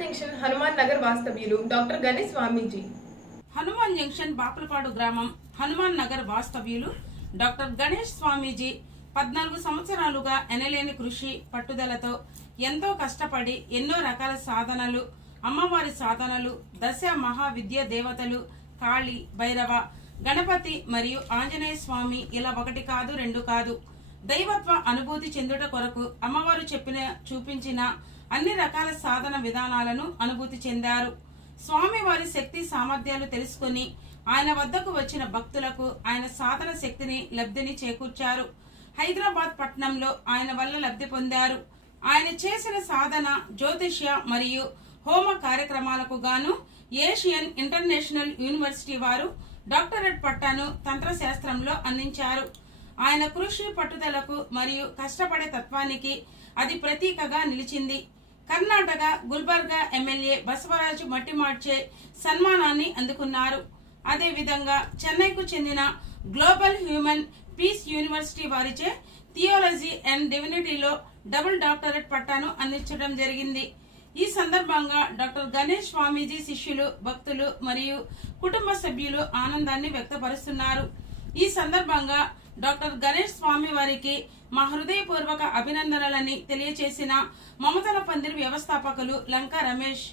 Junction Hanuman Nagar వాస్తవ్యులు doctor Ganesh Swamiji. Hanuman junction Bapulapadu గ్రామం హనుమాన్ నగర్ వాస్తవ్యులు డాక్టర్ గణేష్ స్వామీజీ పద్నాలుగు సంవత్సరాలుగా ఎనలేని కృషి పట్టుదలతో ఎంతో కష్టపడి ఎన్నో రకాల సాధనలు అమ్మవారి సాధనలు దశ మహావిద్య దేవతలు కాళి భైరవ గణపతి మరియు ఆంజనేయ స్వామి ఇలా ఒకటి కాదు రెండు కాదు. దైవత్వ అనుభూతి చెందుట కొరకు అమ్మవారు చెప్పిన చూపించిన అన్ని రకాల సాధన విధానాలను అనుభూతి చెందారు. స్వామివారి శక్తి సామర్థ్యాలు తెలుసుకుని ఆయన వద్దకు వచ్చిన భక్తులకు ఆయన సాధన శక్తిని లబ్ధిని చేకూర్చారు. హైదరాబాద్ పట్టణంలో ఆయన వల్ల లబ్ధి పొందారు. ఆయన చేసిన సాధన జ్యోతిష్య మరియు హోమ కార్యక్రమాలకు గాను ఏషియన్ ఇంటర్నేషనల్ యూనివర్సిటీ వారు డాక్టరేట్ పట్టాను తంత్రశాస్త్రంలో అందించారు. ఆయన కృషి పట్టుదలకు మరియు కష్టపడే తత్వానికి అది ప్రతీకగా నిలిచింది. కర్ణాటక గుల్బర్గా ఎమ్మెల్యే బసవరాజు మట్టిమాడ్చే సన్మానాన్ని అందుకున్నారు. అదేవిధంగా చెన్నైకు చెందిన గ్లోబల్ హ్యూమన్ పీస్ యూనివర్సిటీ వారిచే థియాలజీ అండ్ డివినిటీలో డబుల్ డాక్టరేట్ పట్టాను అందించడం జరిగింది. ఈ సందర్భంగా డాక్టర్ గణేష్ స్వామీజీ శిష్యులు భక్తులు మరియు కుటుంబ సభ్యులు ఆనందాన్ని వ్యక్తపరుస్తున్నారు. ఈ సందర్భంగా డాక్టర్ గణేష్ స్వామి వారికి మా హృదయపూర్వక అభినందనలని తెలియచేసిన మమతల పందిరి వ్యవస్థాపకులు లంకా రమేష్.